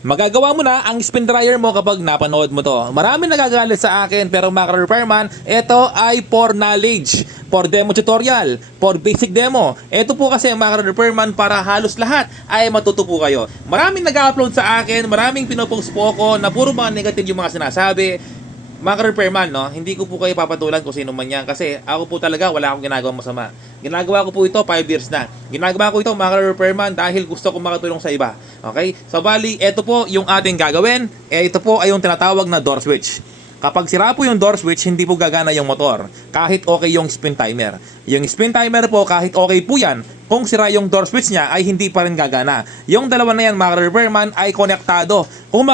Magagawa mo na ang spin dryer mo kapag napanood mo to. Marami nagagalit sa akin pero mga repairman, ito ay for knowledge, for demo tutorial, for basic demo. Ito po kasi mga repairman para halos lahat ay matuto po kayo. Maraming nag-upload sa akin, maraming pinopost po ako na puro mga negative yung mga sinasabi. Mga repairman, no, hindi ko po kayo papatulan kung sino man yan kasi ako po talaga wala akong ginagawang masama. Ginagawa ko po ito 5 years na. Ginagawa ko ito mga repairman dahil gusto ko makatulong sa iba. Okay? So bali, ito po yung ating gagawin. Ito po ay yung tinatawag na door switch. Kapag sira po yung door switch, hindi po gagana yung motor. Kahit okay yung spin timer. Yung spin timer po, kahit okay po yan, kung sira yung door switch niya, ay hindi pa rin gagana. Yung dalawa na yan, mga repairman, ay konektado. Kung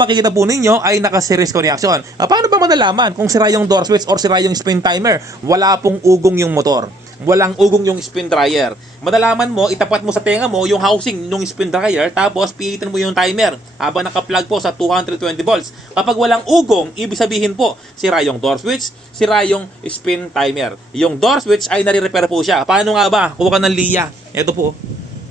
makikita po ninyo, ay naka-series connection. Paano ba malalaman kung sira yung door switch or sira yung spin timer? Wala pong ugong yung motor. Walang ugong yung spin dryer. Madalaman mo, itapat mo sa tenga mo yung housing ng spin dryer, tapos pilitin mo yung timer habang naka-plug po sa 220 volts. Kapag walang ugong, ibig sabihin po, sira yung door switch, sira yung spin timer. Yung door switch ay nare-repair po siya. Paano nga ba? Kuha ka ng liya. Ito po.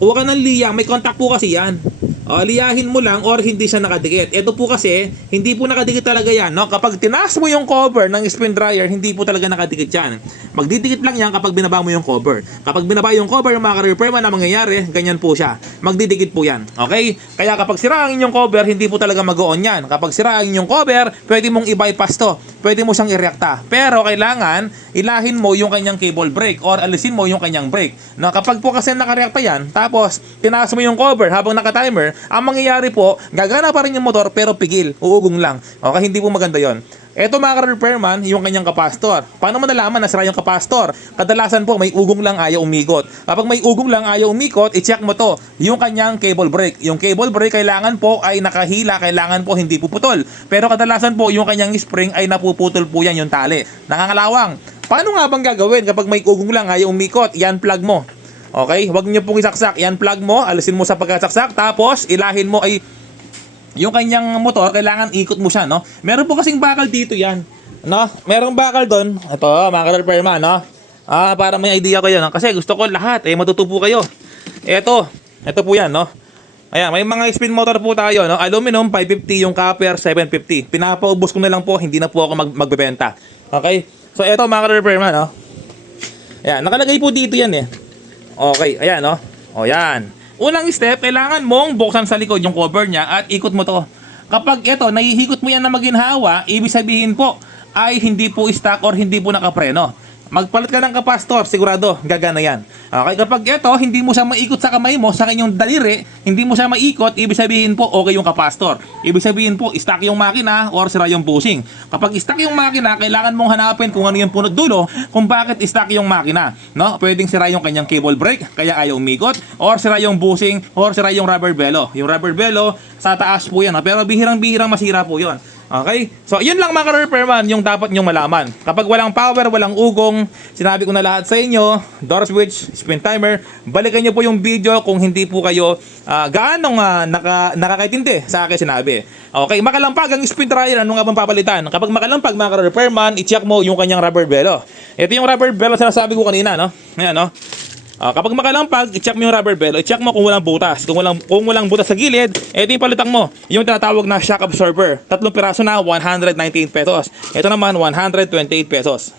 Kuha ka ng liya, may contact po kasi yan. Liyahin mo lang or hindi siya nakadikit. Ito po kasi, hindi po nakadikit talaga yan. No? Kapag tinaas mo yung cover ng spin dryer, hindi po talaga nakadikit yan. Magdidikit lang yan kapag binaba mo yung cover. Kapag binaba yung cover, mga repairman, na mangyayari, ganyan po siya. Magdidikit po yan. Okay? Kaya kapag sira ang inyong cover, hindi po talaga mag-on yan. Kapag sira ang inyong cover, pwede mong i-bypass to. Pwede mo siyang i-reacta. Pero kailangan, ilahin mo yung kanyang cable brake or alisin mo yung kanyang brake. No? Kapag po kasi nakareacta yan, tapos tinaas mo yung cover habang naka-timer, ang mangyayari po, gagana pa rin yung motor pero pigil, uugong lang. Okay, hindi po maganda yon. Ito mga repairman, yung kanyang kapastor. Paano mo nalaman na sira yung kapastor? Kadalasan po may ugong lang ayaw umikot. Kapag may ugong lang ayaw umikot, i-check mo to, yung kanyang cable brake. Yung cable brake kailangan po ay nakahila, kailangan po hindi puputol. Pero kadalasan po yung kanyang spring ay napuputol po yan yung tali. Nangangalawang. Paano nga bang gagawin kapag may ugong lang ayaw umikot? Yan plug mo. Okay, huwag niyo pong isaksak. Yan plug mo, alisin mo sa pagkasaksak, tapos ilahin mo ay yung kanyang motor, kailangan ikot mo siya, no? Meron po kasing bakal dito yan, no? Merong bakal doon. Ito, mga repairman, no? Para may idea kayo, no? Kasi gusto ko lahat, matutupo kayo. Ito po yan, no? Ayan, may mga spin motor po tayo, no? Aluminum 550, yung copper 750. Pinapaubos ko na lang po, hindi na po ako magbebenta. Okay? So, ito mga repairman, no? Ayan, nakalagay po dito yan, eh. Okay, ayan, no? O, yan. Unang step, kailangan mong buksan sa likod yung cover niya at ikot mo to. Kapag ito, nahihikot mo yan na maginhawa, ibig sabihin po ay hindi po stock or hindi po nakapreno. Magpalit ka ng kapastor, sigurado, gagana yan. Okay, kapag ito, hindi mo siya maikot sa kamay mo, sa kanyang daliri, hindi mo siya maikot, ibig sabihin po, okay yung kapastor. Ibig sabihin po, stuck yung makina or sira yung bushing. Kapag stuck yung makina, kailangan mong hanapin kung ano yung punot dulo, kung bakit stuck yung makina. No? Pwedeng sira yung kanyang cable brake, kaya ayaw umikot, or sira yung bushing, or sira yung rubber bellow. Yung rubber bellow, sa taas po yan, no? Pero bihirang-bihirang masira po yun. Okay? So, yun lang mga repairman yung dapat nyong malaman. Kapag walang power, walang ugong, sinabi ko na lahat sa inyo, door switch, spin timer, balikan nyo po yung video kung hindi po kayo gaanong nakakaintindi sa akin sinabi. Okay? Makalampag ang spin dryer, ano nga bang papalitan? Kapag makalampag mga repairman, i-check mo yung kanyang rubber bellow. Ito yung rubber bellow sinasabi ko kanina, no? Ayan, no? Kapag makalampag, i-check mo yung rubber bellow, i-check mo kung walang butas. Kung walang butas sa gilid, ito yung palitang mo. Yung tinatawag na shock absorber. 3 piraso na, 198 pesos. Ito naman, 128 pesos.